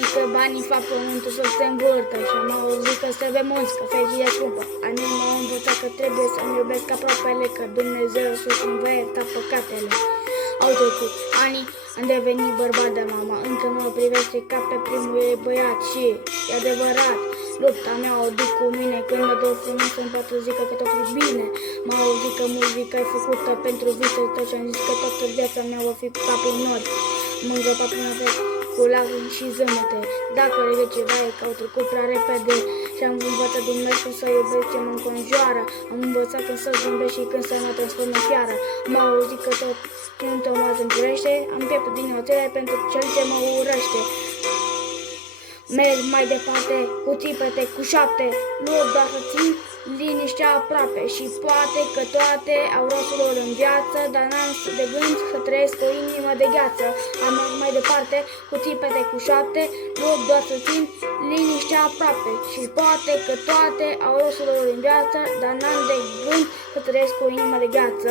banii, că banii fac pământul să se învârtă. Și am auzit că trebuie mulți, că fericirea e scumpă.Anii m-au învățat că trebuie să-mi iubesc aproapele, că Dumnezeu sus îmi va ierta păcatele. Au trecut ani, am devenit bărbat de mama, încă mă privește ca pe primul ei băiat. Și e adevărat, lupta mea o duc cu mine, când mă dau frumos în patru zică că totul e bine. M-a auzit că muzica e făcută pentru visul tău și am zis că toată viața mea va fi ca pe nod. Mă îngăpa prin cu lacrimi și zâmbete. Dacă rege ceva e că au trecut prea repede. Și am învățat din mers cum să iubesc ce mă înconjoară. Am învățat când să zâmbesc și când să mă transform în fiară. M-a auzit că tot timpul mă zâmburește. Am pieptul din oțele pentru cel ce mă urăște. Merg mai departe cu țipete, cu șapte, nu doar să țin liniștea aproape. Și poate că toate au rostul lor în viață, dar n-am de gând să trăiesc o inimă de gheață. Am mers mai departe cu țipete, cu șapte, nu doar să țin liniștea aproape. Și poate că toate au rostul lor în viață, dar n-am de gând să trăiesc o inimă de gheață.